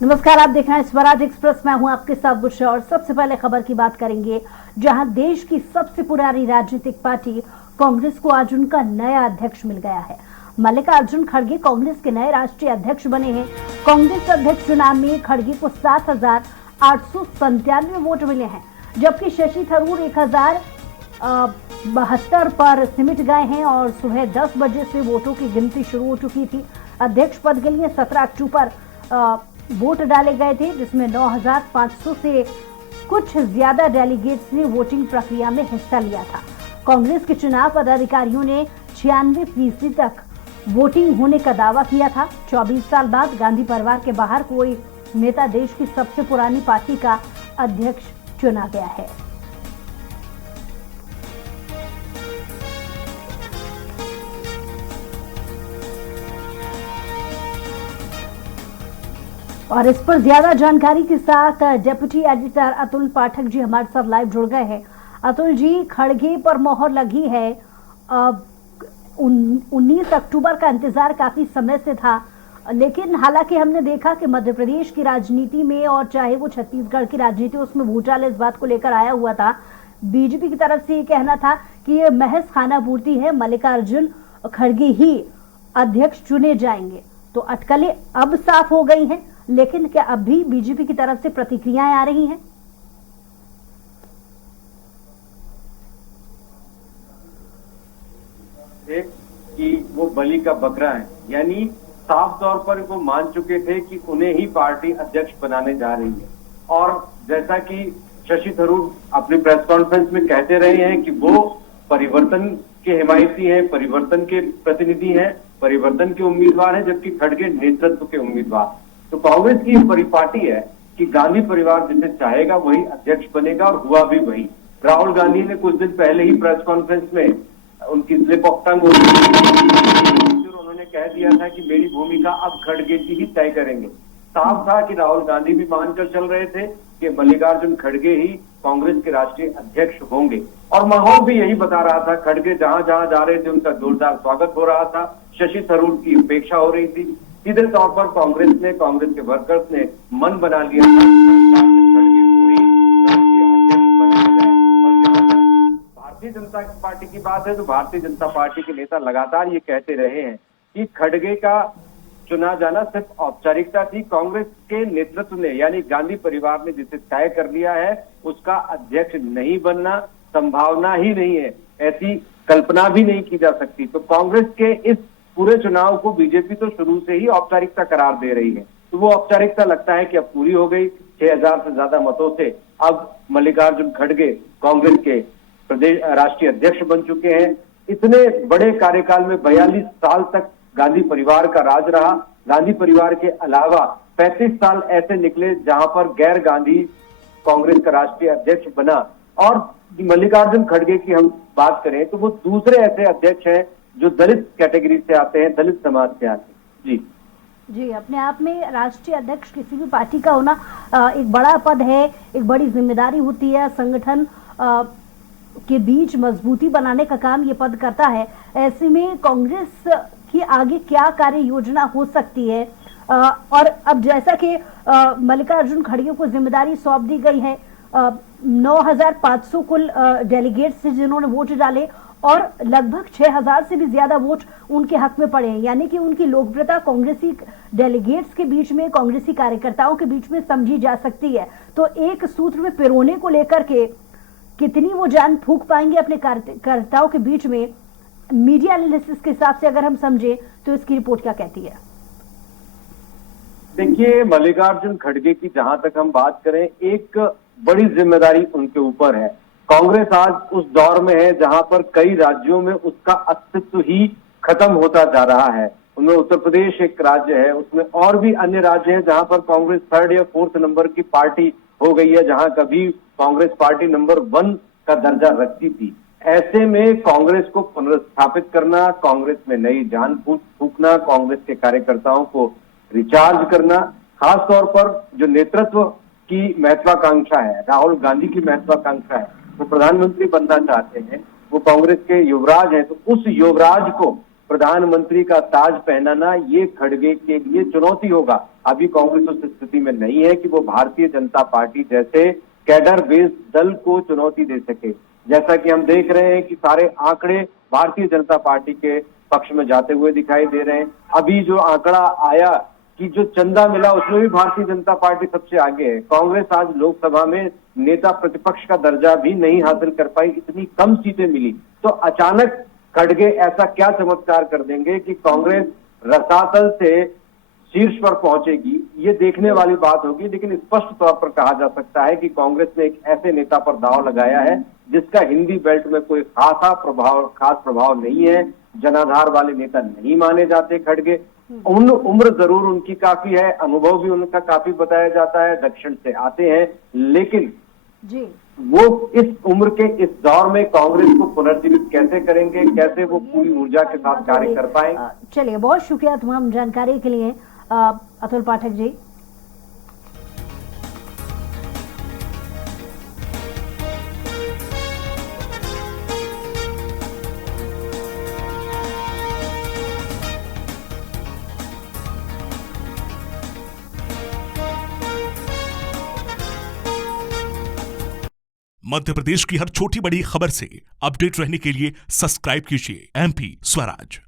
नमस्कार, आप देख रहे हैं स्वराज एक्सप्रेस। मैं हूं आपके साथ बुशरा और सबसे पहले खबर की बात करेंगे, जहां देश की सबसे पुरानी राजनीतिक पार्टी कांग्रेस को आज उनका नया अध्यक्ष मिल गया है। मल्लिकार्जुन खड़गे कांग्रेस के नए राष्ट्रीय अध्यक्ष बने हैं। कांग्रेस अध्यक्ष चुनाव में खड़गे को 7,897 वोट मिले हैं, जबकि शशि थरूर 1,072 पर सिमट गए हैं और सुबह 10 बजे से वोटों की गिनती शुरू हो चुकी थी। अध्यक्ष पद के लिए 17 अक्टूबर वोट डाले गए थे, जिसमें 9,500 से कुछ ज्यादा डेलीगेट्स ने वोटिंग प्रक्रिया में हिस्सा लिया था। कांग्रेस के चुनाव पदाधिकारियों ने 96% तक वोटिंग होने का दावा किया था। 24 साल बाद गांधी परिवार के बाहर कोई नेता देश की सबसे पुरानी पार्टी का अध्यक्ष चुना गया है। और इस पर ज्यादा जानकारी के साथ डेप्यूटी एडिटर अतुल पाठक जी हमारे साथ लाइव जुड़ गए हैं। अतुल जी, खड़गे पर मोहर लगी है। 19 अक्टूबर का इंतजार काफी समय से था, लेकिन हालांकि हमने देखा कि मध्य प्रदेश की राजनीति में और चाहे वो छत्तीसगढ़ की राजनीति, उसमें भूचाल इस बात को लेकर आया हुआ था। बीजेपी की तरफ से ये कहना था कि ये महज खानापूर्ति है, मल्लिकार्जुन खड़गे ही अध्यक्ष चुने जाएंगे। तो अटकलें अब साफ हो गई हैं, लेकिन क्या अब भी बीजेपी की तरफ से प्रतिक्रियाएं आ रही हैं? कि वो बलि का बकरा है, यानी साफ तौर पर वो मान चुके थे कि उन्हें ही पार्टी अध्यक्ष बनाने जा रही है। और जैसा कि शशि थरूर अपनी प्रेस कॉन्फ्रेंस में कहते रहे हैं कि वो परिवर्तन के हिमायती हैं, परिवर्तन के प्रतिनिधि हैं, परिवर्तन के उम्मीदवार हैं, जबकि खड़गे नेतृत्व के उम्मीदवार। तो कांग्रेस की परिपाटी है कि गांधी परिवार जिसे चाहेगा वही अध्यक्ष बनेगा, और हुआ भी वही। राहुल गांधी ने कुछ दिन पहले ही प्रेस कॉन्फ्रेंस में उनकी स्लिप ऑफ टंग उन्होंने कह दिया था कि मेरी भूमिका अब खड़गे जी ही तय करेंगे। साफ था कि राहुल गांधी भी मानकर चल रहे थे कि मल्लिकार्जुन खड़गे ही कांग्रेस के राष्ट्रीय अध्यक्ष होंगे, और माहौल भी यही बता रहा था। खड़गे जहां जहां जा रहे थे उनका जोरदार स्वागत हो रहा था, शशि थरूर की उपेक्षा हो रही थी। सीधे तौर पर कांग्रेस के वर्कर्स ने मन बना लिया था भारतीय जनता पार्टी की बात है तो भारतीय जनता पार्टी के नेता लगातार ये कहते रहे हैं कि खड़गे का चुना जाना सिर्फ औपचारिकता थी। कांग्रेस के नेतृत्व ने, यानी गांधी परिवार ने जिसे तय कर लिया है, उसका अध्यक्ष नहीं बनना संभावना ही नहीं है, ऐसी कल्पना भी नहीं की जा सकती। तो कांग्रेस के इस पूरे चुनाव को बीजेपी तो शुरू से ही औपचारिकता करार दे रही है। तो वो औपचारिकता लगता है कि अब पूरी हो गई। 6,000 से ज्यादा मतों से अब मल्लिकार्जुन खड़गे कांग्रेस के प्रदेश राष्ट्रीय अध्यक्ष बन चुके हैं। इतने बड़े कार्यकाल में 42 साल तक गांधी परिवार का राज रहा। गांधी परिवार के अलावा 35 साल ऐसे निकले जहां पर गैर गांधी कांग्रेस का राष्ट्रीय अध्यक्ष बना। और मल्लिकार्जुन खड़गे की हम बात करें तो वो दूसरे ऐसे अध्यक्ष हैं जो दलित कैटेगरी से आते हैं, दलित समाज से आते हैं। जी, अपने आप में राष्ट्रीय अध्यक्ष किसी भी पार्टी का होना एक बड़ा पद है, एक बड़ी जिम्मेदारी होती है। संगठन के बीच मजबूती बनाने का काम ये पद करता है। ऐसे में कांग्रेस की आगे क्या कार्य योजना हो सकती है? और अब जैसा कि मल्लिकार्जुन खड़गे को जिम्मेदारी सौंप दी गई है, 9,500 कुल डेलीगेट से जिन्होंने वोट डाले और लगभग 6,000 से भी ज्यादा वोट उनके हक में पड़े हैं, यानी कि उनकी लोकप्रियता कांग्रेसी डेलीगेट्स के बीच में, कांग्रेसी कार्यकर्ताओं के बीच में समझी जा सकती है। तो एक सूत्र में पिरोने को लेकर के कितनी वो जान फूंक पाएंगे अपने कार्यकर्ताओं के बीच में? मीडिया एनालिसिस के हिसाब से अगर हम समझे तो इसकी रिपोर्ट क्या कहती है? देखिए, मल्लिकार्जुन खड़गे की जहां तक हम बात करें, एक बड़ी जिम्मेदारी उनके ऊपर है। कांग्रेस आज उस दौर में है जहां पर कई राज्यों में उसका अस्तित्व ही खत्म होता जा रहा है। उनमें उत्तर प्रदेश एक राज्य है, उसमें और भी अन्य राज्य हैं जहां पर कांग्रेस 3rd या 4th नंबर की पार्टी हो गई है, जहां कभी कांग्रेस पार्टी नंबर 1 का दर्जा रखती थी। ऐसे में कांग्रेस को पुनर्स्थापित करना, कांग्रेस में नई जान फूंकना, कांग्रेस के कार्यकर्ताओं को रिचार्ज करना, खास तौर पर जो नेतृत्व की महत्वाकांक्षा है, राहुल गांधी की महत्वाकांक्षा है, वो प्रधानमंत्री बनना चाहते हैं, वो कांग्रेस के युवराज हैं। तो उस युवराज को प्रधानमंत्री का ताज पहनाना ये खड़गे के लिए चुनौती होगा। अभी कांग्रेस उस स्थिति में नहीं है कि वो भारतीय जनता पार्टी जैसे कैडर बेस्ड दल को चुनौती दे सके। जैसा कि हम देख रहे हैं कि सारे आंकड़े भारतीय जनता पार्टी के पक्ष में जाते हुए दिखाई दे रहे हैं। अभी जो आंकड़ा आया कि जो चंदा मिला उसमें भी भारतीय जनता पार्टी सबसे आगे है। कांग्रेस आज लोकसभा में नेता प्रतिपक्ष का दर्जा भी नहीं हासिल कर पाई, इतनी कम सीटें मिली। तो अचानक खड़गे ऐसा क्या चमत्कार कर देंगे कि कांग्रेस रसातल से शीर्ष पर पहुंचेगी, ये देखने वाली बात होगी। लेकिन स्पष्ट तौर पर कहा जा सकता है कि कांग्रेस ने एक ऐसे नेता पर दांव लगाया है जिसका हिंदी बेल्ट में कोई खास प्रभाव नहीं है। जनाधार वाले नेता नहीं माने जाते खड़गे। उम्र जरूर उनकी काफी है, अनुभव भी उनका काफी बताया जाता है, दक्षिण से आते हैं, लेकिन जी वो इस उम्र के इस दौर में कांग्रेस को पुनर्जीवित कैसे करेंगे, कैसे वो पूरी ऊर्जा के साथ कार्य कर पाएंगे। चलिए, बहुत शुक्रिया तमाम जानकारी के लिए अतुल पाठक जी। मध्य प्रदेश की हर छोटी बड़ी खबर से अपडेट रहने के लिए सब्सक्राइब कीजिए MP स्वराज।